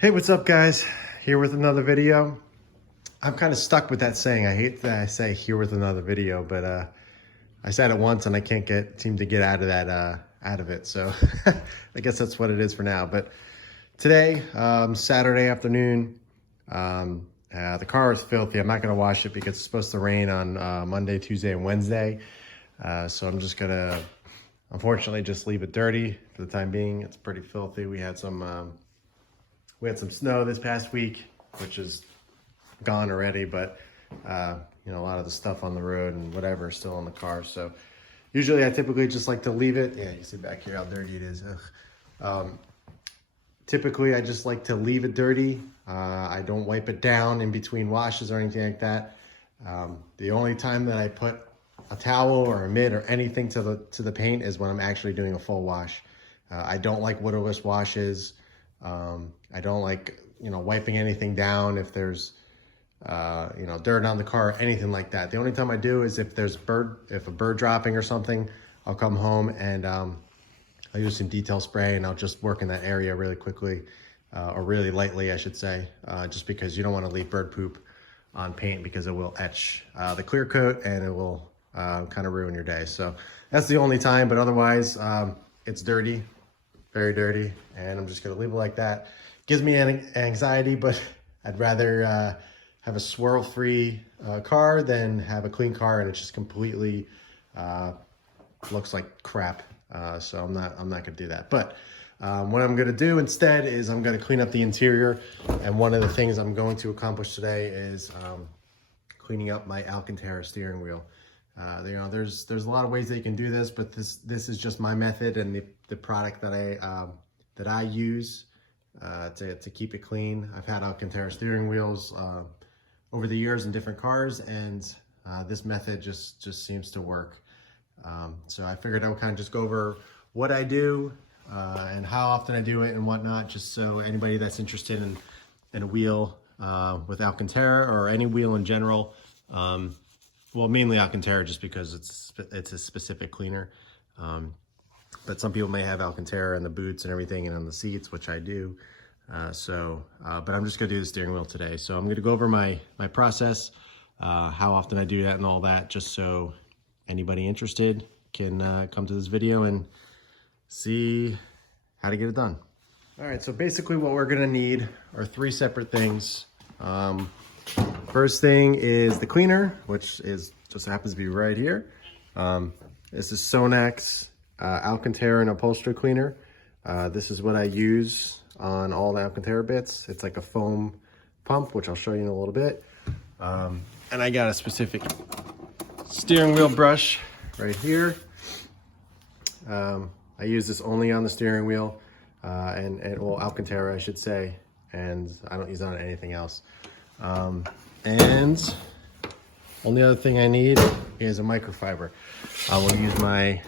Hey, what's up guys? Here with another video. I'm kind of stuck with that saying. I hate that I say here with another video, but I said it once and I can't seem to get out of that out of it. So I guess that's what it is for now. But today, Saturday afternoon, the car is filthy. I'm not gonna wash it because it's supposed to rain on Monday, Tuesday, and Wednesday. So I'm just gonna, unfortunately, just leave it dirty for the time being. It's pretty filthy. We had some snow this past week, which is gone already, but you know, a lot of the stuff on the road and whatever is still in the car. So usually I typically just like to leave it. Yeah, you see back here how dirty it is. Typically I just like to leave it dirty. I don't wipe it down in between washes or anything like that. The only time that I put a towel or a mitt or anything to the paint is when I'm actually doing a full wash. I don't like widowless washes. I don't like, you know, wiping anything down if there's, you know, dirt on the car or anything like that. The only time I do is if there's a bird dropping or something, I'll come home and I'll use some detail spray and I'll just work in that area really quickly, or really lightly, I should say, just because you don't want to leave bird poop on paint because it will etch the clear coat and it will kind of ruin your day. So that's the only time, but otherwise it's dirty. Very dirty, and I'm just gonna leave it like that. Gives me anxiety, but I'd rather have a swirl-free car than have a clean car and it just completely looks like crap. So I'm not gonna do that. But what I'm gonna do instead is I'm gonna clean up the interior, and one of the things I'm going to accomplish today is cleaning up my Alcantara steering wheel. You know, there's a lot of ways that you can do this, but this is just my method and the product that I use to keep it clean. I've had Alcantara steering wheels over the years in different cars, and this method just seems to work. So I figured I would kind of just go over what I do and how often I do it and whatnot, just so anybody that's interested in a wheel with Alcantara or any wheel in general. Well, mainly Alcantara just because it's a specific cleaner. But some people may have Alcantara in the boots and everything and on the seats, which I do. But I'm just gonna do the steering wheel today. So I'm gonna go over my process, how often I do that and all that, just so anybody interested can come to this video and see how to get it done. All right, so basically what we're gonna need are three separate things. First thing is the cleaner, which just happens to be right here. This is Sonak's Alcantara and upholstery cleaner. This is what I use on all the Alcantara bits. It's like a foam pump, which I'll show you in a little bit. And I got a specific steering wheel brush right here. I use this only on the steering wheel, well, Alcantara, I should say, and I don't use it on anything else. And only other thing I need is a microfiber. I will use my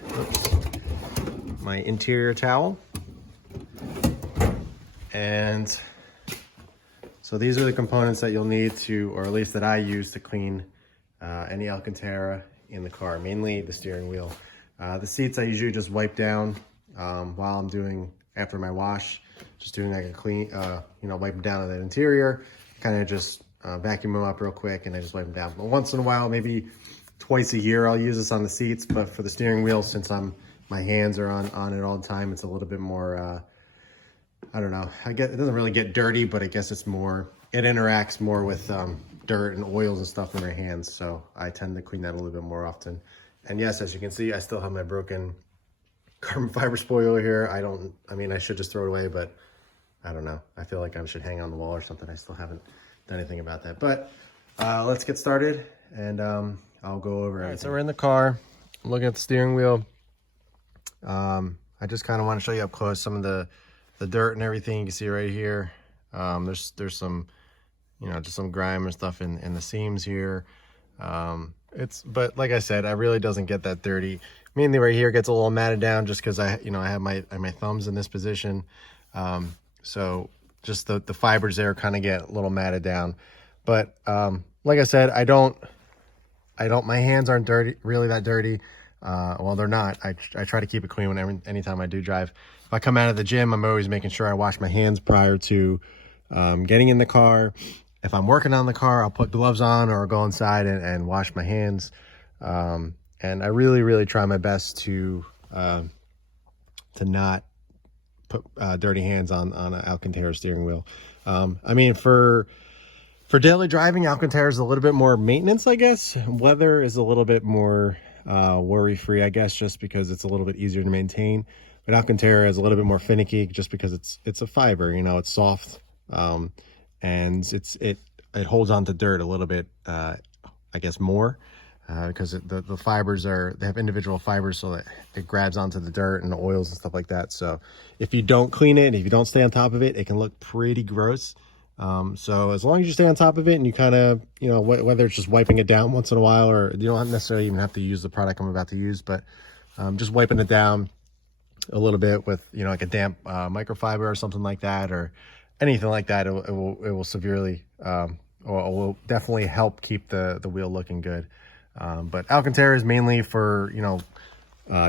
interior towel. And so these are the components that you'll need to, or at least that I use to clean any Alcantara in the car, mainly the steering wheel. The seats I usually just wipe down while I'm doing, after my wash, just doing like a clean, you know, wipe them down on the interior, kind of just vacuum them up real quick and I just wipe them down. But once in a while, maybe twice a year, I'll use this on the seats. But for the steering wheel, since my hands are on it all the time, it's a little bit more, I don't know. I guess it doesn't really get dirty, but I guess it interacts more with dirt and oils and stuff in my hands. So I tend to clean that a little bit more often. And yes, as you can see, I still have my broken carbon fiber spoiler here. I mean, I should just throw it away, but I don't know. I feel like I should hang on the wall or something. I still haven't done anything about that. But let's get started and I'll go over it. All right, so we're in the car. I'm looking at the steering wheel. I just kind of want to show you up close some of the dirt and everything you can see right here. There's some, you know, just some grime and stuff in the seams here. But like I said, it really doesn't get that dirty. Mainly right here gets a little matted down just because I have my thumbs in this position. So just the fibers there kind of get a little matted down. But like I said, my hands aren't really that dirty. Well, they're not. I try to keep it clean anytime I do drive. If I come out of the gym, I'm always making sure I wash my hands prior to getting in the car. If I'm working on the car, I'll put gloves on or go inside and wash my hands. And I really try my best to not put dirty hands on an Alcantara steering wheel. I mean, for daily driving, Alcantara is a little bit more maintenance, I guess. Weather is a little bit more worry-free, I guess, just because it's a little bit easier to maintain. But Alcantara is a little bit more finicky just because it's a fiber, you know, it's soft, and it holds on to dirt a little bit, I guess, more. Because the fibers they have individual fibers, so that it grabs onto the dirt and the oils and stuff like that. So if you don't clean it, if you don't stay on top of it, it can look pretty gross. So as long as you stay on top of it and you kind of, you know, whether it's just wiping it down once in a while, or you don't necessarily even have to use the product I'm about to use, but just wiping it down a little bit with, you know, like a damp microfiber or something like that, or anything like that, it will severely, or will definitely help keep the wheel looking good. But Alcantara is mainly for, you know,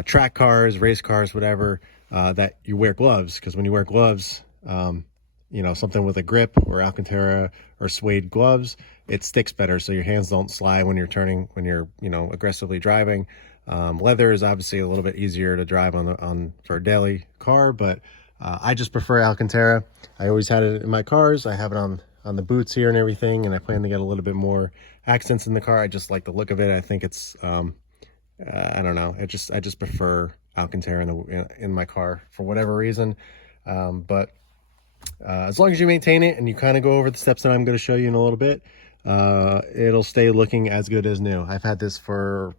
track cars, race cars, whatever, that you wear gloves, because when you wear gloves, you know, something with a grip or Alcantara or suede gloves, it sticks better, so your hands don't slide when you're turning, when you're, you know, aggressively driving. Leather is obviously a little bit easier to drive for a daily car, but I just prefer Alcantara. I always had it in my cars. I have it on the boots here and everything, and I plan to get a little bit more accents in the car. I just like the look of it. I think it's I don't know, I just prefer Alcantara in my car for whatever reason. But as long as you maintain it and you kind of go over the steps that I'm going to show you in a little bit, it'll stay looking as good as new. I've had this for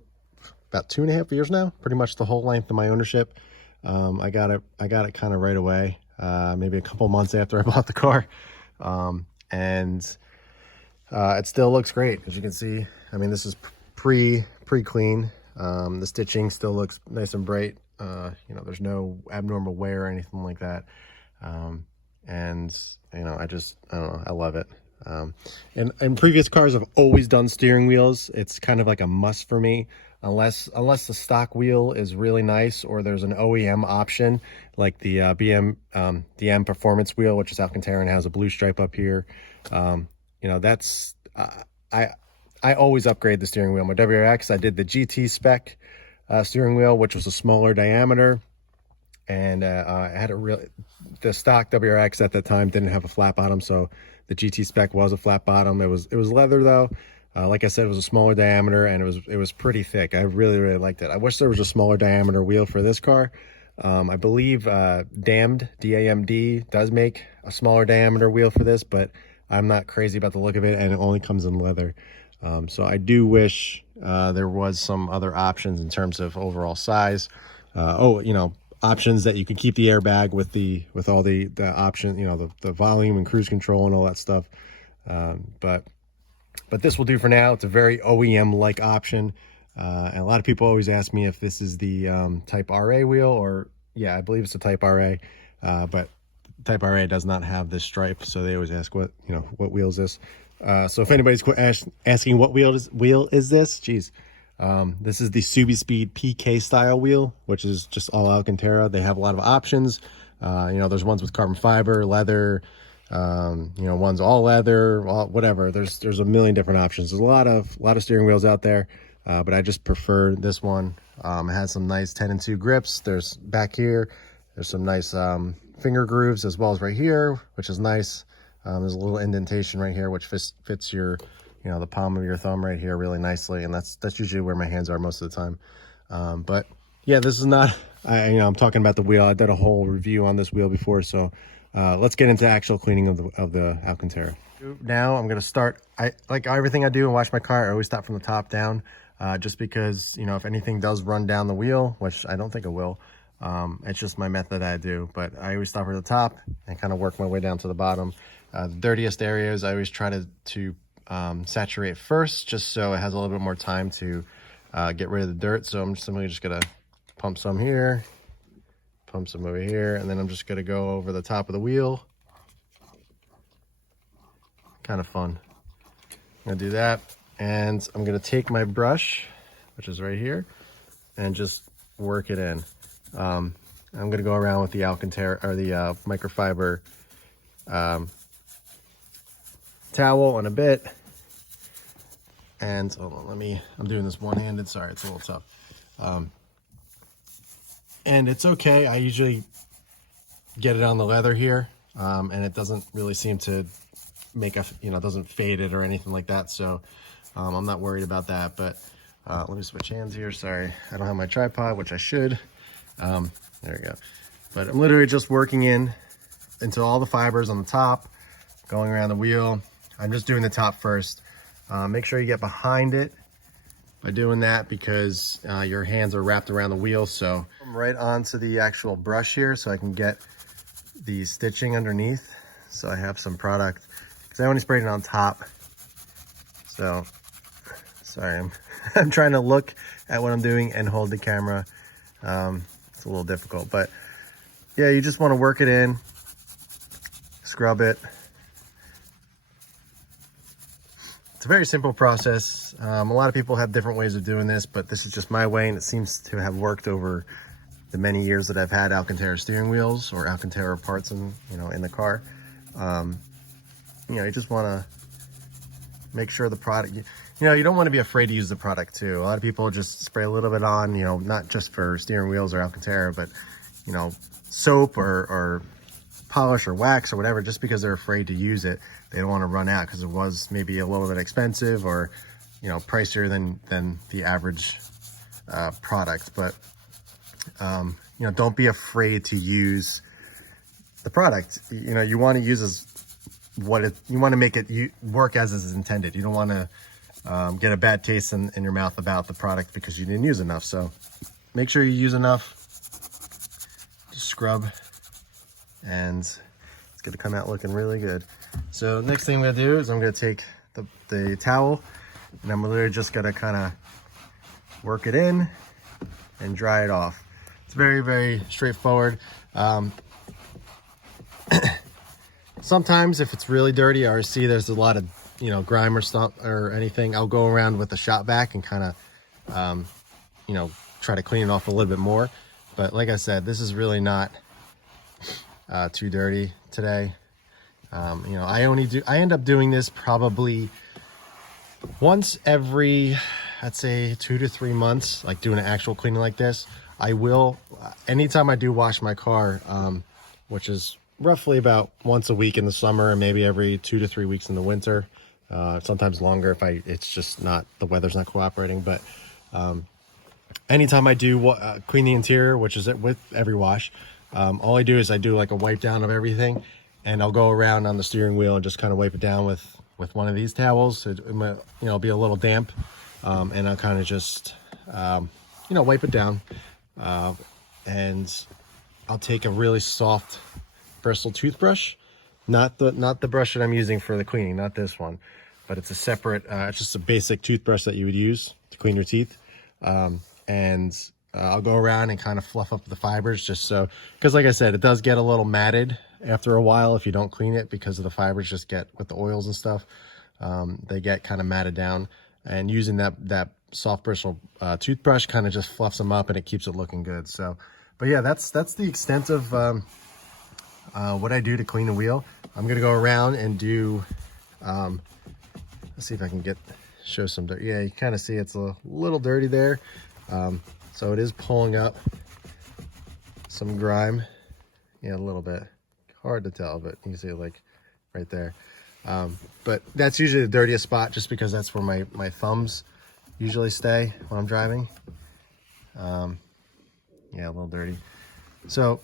about 2.5 years now, pretty much the whole length of my ownership. I got it kind of right away, maybe a couple months after I bought the car. And it still looks great, as you can see. I mean, this is pre-clean. The stitching still looks nice and bright. You know, there's no abnormal wear or anything like that. And you know, I don't know, I love it. And previous cars have always done steering wheels. It's kind of like a must for me, unless the stock wheel is really nice, or there's an OEM option like the DM Performance wheel, which is Alcantara and has a blue stripe up here. You know, that's I always upgrade the steering wheel. My WRX, I did the GT spec steering wheel, which was a smaller diameter, and I had the stock WRX at the time didn't have a flat bottom, so the GT spec was a flat bottom. It was leather though. Like I said, it was a smaller diameter, and it was pretty thick. I really liked it. I wish there was a smaller diameter wheel for this car. I believe Damned, DAMD, does make a smaller diameter wheel for this, but I'm not crazy about the look of it, and it only comes in leather. So I do wish there was some other options in terms of overall size. You know, options that you can keep the airbag with all the option, you know, the volume and cruise control and all that stuff. But this will do for now. It's a very OEM like option. And a lot of people always ask me if this is the Type RA wheel, or yeah, I believe it's a Type RA. But Type RA does not have this stripe, so they always ask what wheel is this. So if anybody's asking what wheel is this, geez, this is the SubiSpeed PK style wheel, which is just all Alcantara. They have a lot of options. You know, there's ones with carbon fiber, leather, you know, ones all leather, whatever. There's a million different options. There's a lot of steering wheels out there, but I just prefer this one. It has some nice 10-2 grips. There's back here, there's some nice finger grooves, as well as right here, which is nice. There's a little indentation right here, which fits your, you know, the palm of your thumb right here really nicely, and that's usually where my hands are most of the time. But yeah, this is not, you know, I'm talking about the wheel. I did a whole review on this wheel before, so let's get into actual cleaning of the Alcantara. Now I'm gonna start. Like everything I do and wash my car, I always start from the top down, just because, you know, if anything does run down the wheel, which I don't think it will, it's just my method I do. But I always start at the top and kind of work my way down to the bottom. The dirtiest areas I always try to saturate first, just so it has a little bit more time to get rid of the dirt. So I'm simply just gonna pump some here, pump some over here, and then I'm just gonna go over the top of the wheel. Kind of fun. I'm gonna do that, and I'm gonna take my brush, which is right here, and just work it in. I'm gonna go around with the Alcantara, or the microfiber towel in a bit. And hold on, I'm doing this one-handed. Sorry, it's a little tough. And it's okay. I usually get it on the leather here, and it doesn't really seem to make doesn't fade it or anything like that. So I'm not worried about that. But let me switch hands here. Sorry, I don't have my tripod, which I should. There we go. But I'm literally just working into all the fibers on the top, going around the wheel. I'm just doing the top first. Make sure you get behind it by doing that, because your hands are wrapped around the wheel. So I'm right onto the actual brush here so I can get the stitching underneath. So I have some product, because I only sprayed it on top. So sorry, I'm trying to look at what I'm doing and hold the camera. It's a little difficult, but yeah, you just want to work it in, scrub it. It's a very simple process. A lot of people have different ways of doing this, but this is just my way, and it seems to have worked over the many years that I've had Alcantara steering wheels or Alcantara parts in the car. You just want to make sure the product, you don't want to be afraid to use the product too. A lot of people just spray a little bit on, not just for steering wheels or Alcantara, but soap or polish or wax or whatever, just because they're afraid to use it. They don't want to run out because it was maybe a little bit expensive or pricier than the average product. But don't be afraid to use the product. You want to use you want to make it work as is intended. You don't want to get a bad taste in your mouth about the product because you didn't use enough. So make sure you use enough. Just scrub, and it's going to come out looking really good. So next thing I'm going to do is I'm going to take the towel, and I'm literally just going to kind of work it in and dry it off. It's very, very straightforward. Sometimes if it's really dirty or I see there's a lot of grime or stuff or anything, I'll go around with the shop vac and kind of try to clean it off a little bit more. But like I said, this is really not too dirty today. I end up doing this probably once every, I'd say 2 to 3 months, like doing an actual cleaning like this. I will, anytime I do wash my car, which is roughly about once a week in the summer and maybe every 2 to 3 weeks in the winter, sometimes longer if it's just not, the weather's not cooperating. But anytime I do clean the interior, which is with every wash, all I do is I do like a wipe down of everything, and I'll go around on the steering wheel and just kind of wipe it down with one of these towels. It might, be a little damp, and I'll kind of just wipe it down, and I'll take a really soft bristle toothbrush, not the brush that I'm using for the cleaning, not this one, but it's a separate, it's just a basic toothbrush that you would use to clean your teeth. And I'll go around and kind of fluff up the fibers, just so, because like I said, it does get a little matted after a while if you don't clean it, because of the fibers just get with the oils and stuff, they get kind of matted down, and using that soft bristle toothbrush kind of just fluffs them up and it keeps it looking good. So, but yeah, that's the extent of what I do to clean a wheel. I'm gonna go around and do let's see if I can show some dirt. Yeah, you kind of see it's a little dirty there. So it is pulling up some grime. Yeah, a little bit. Hard to tell, but you can see it like right there. But that's usually the dirtiest spot, just because that's where my thumbs usually stay when I'm driving. Yeah, a little dirty. So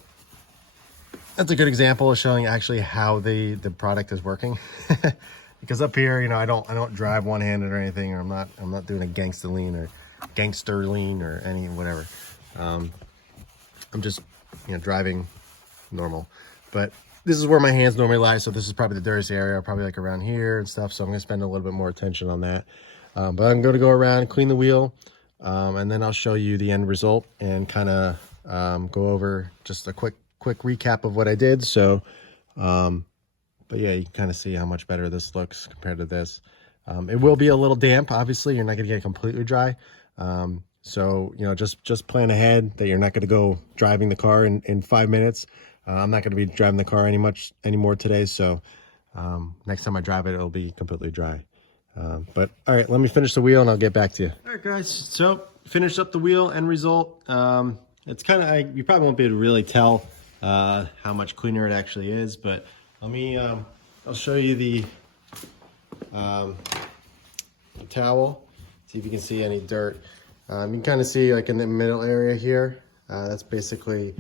that's a good example of showing actually how the product is working. Because up here, I don't drive one-handed or anything, or I'm not doing a gangster lean or any whatever. I'm just driving normal. But this is where my hands normally lie, so this is probably the dirtiest area, probably like around here and stuff. So I'm gonna spend a little bit more attention on that. But I'm gonna go around and clean the wheel, and then I'll show you the end result and kind of go over just a quick recap of what I did. So but yeah, you can kind of see how much better this looks compared to this. It will be a little damp, obviously. You're not gonna get completely dry. So just plan ahead that you're not going to go driving the car in 5 minutes. I'm not going to be driving the car anymore today, so next time I drive it, it'll be completely dry. But all right, let me finish the wheel and I'll get back to you. All right, guys, so finished up the wheel. End result. It's kind of, you probably won't be able to really tell how much cleaner it actually is, but let me, I'll show you the towel, see if you can see any dirt. You can kind of see like in the middle area here, that's basically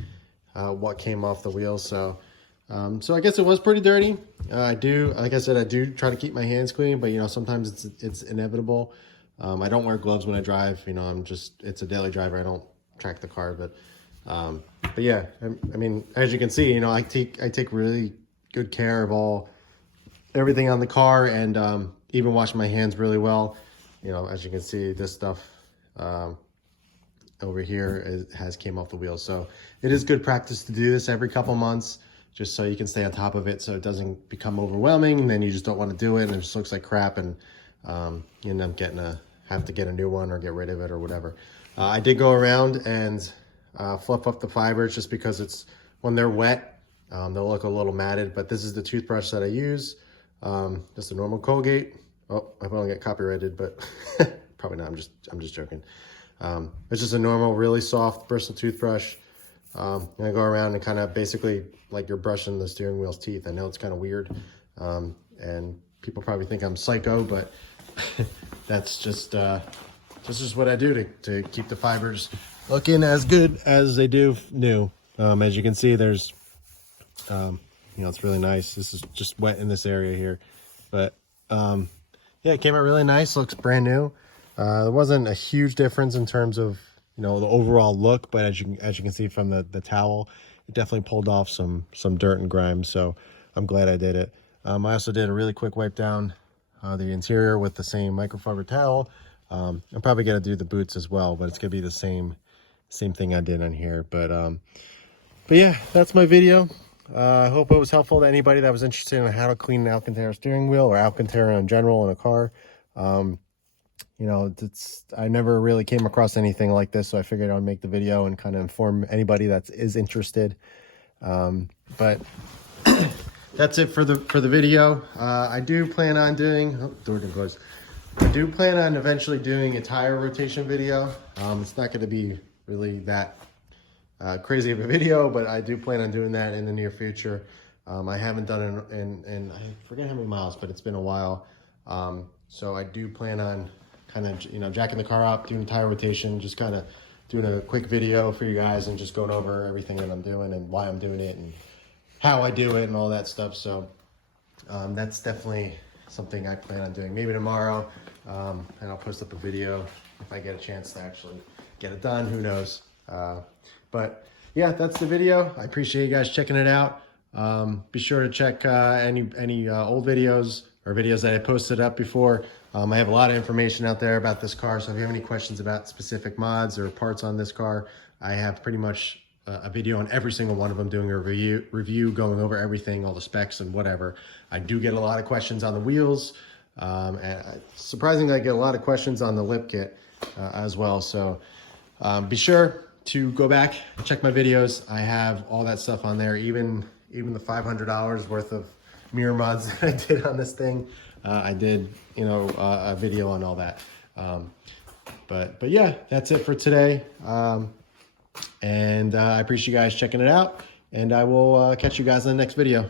what came off the wheel. So I guess it was pretty dirty. Like I said, I do try to keep my hands clean, but you know, sometimes it's inevitable. I don't wear gloves when I drive, you know, it's a daily driver. I don't track the car, but yeah, I mean, as you can see, you know, I take really good care of everything on the car, and even wash my hands really well. You know, as you can see, this stuff over here has came off the wheel. So it is good practice to do this every couple months, just so you can stay on top of it, so it doesn't become overwhelming, and then you just don't want to do it, and it just looks like crap, and you end up have to get a new one or get rid of it or whatever. I did go around and fluff up the fibers, just because when they're wet, they'll look a little matted. But this is the toothbrush that I use, just a normal Colgate. Oh, I probably get copyrighted, but probably not. I'm just joking. It's just a normal, really soft bristle toothbrush. I go around and kind of basically like you're brushing the steering wheel's teeth. I know it's kind of weird, and people probably think I'm psycho, but that's just what I do to keep the fibers looking as good as they do new. As you can see, there's, you know, it's really nice. This is just wet in this area here, but yeah, it came out really nice. Looks brand new. There wasn't a huge difference in terms of, you know, the overall look, but as you can see from the towel, it definitely pulled off some dirt and grime. So I'm glad I did it. I also did a really quick wipe down the interior with the same microfiber towel. I'm probably gonna do the boots as well, but it's gonna be the same thing I did on here. But yeah, that's my video. I hope it was helpful to anybody that was interested in how to clean an Alcantara steering wheel or Alcantara in general in a car. You know, I never really came across anything like this, so I figured I'd make the video and kind of inform anybody that is interested. But that's it for the video. I do plan on doing, oh, door didn't close. I do plan on eventually doing a tire rotation video. It's not going to be really that crazy of a video, but I do plan on doing that in the near future. I haven't done it in I forget how many miles, but it's been a while. So I do plan on kind of, you know, jacking the car up, doing tire rotation, just kind of doing a quick video for you guys and just going over everything that I'm doing and why I'm doing it and how I do it and all that stuff. So that's definitely something I plan on doing. Maybe tomorrow, and I'll post up a video if I get a chance to actually get it done. Who knows? But yeah, that's the video. I appreciate you guys checking it out. Be sure to check any old videos or videos that I posted up before. I have a lot of information out there about this car, so if you have any questions about specific mods or parts on this car, I have pretty much a video on every single one of them, doing a review, going over everything, all the specs and whatever. I do get a lot of questions on the wheels, and surprisingly, I get a lot of questions on the lip kit as well. So be sure to go back and check my videos. I have all that stuff on there, even the $500 worth of mirror mods that I did on this thing. I did, you know, a video on all that. But yeah, that's it for today. And I appreciate you guys checking it out, and I will catch you guys in the next video.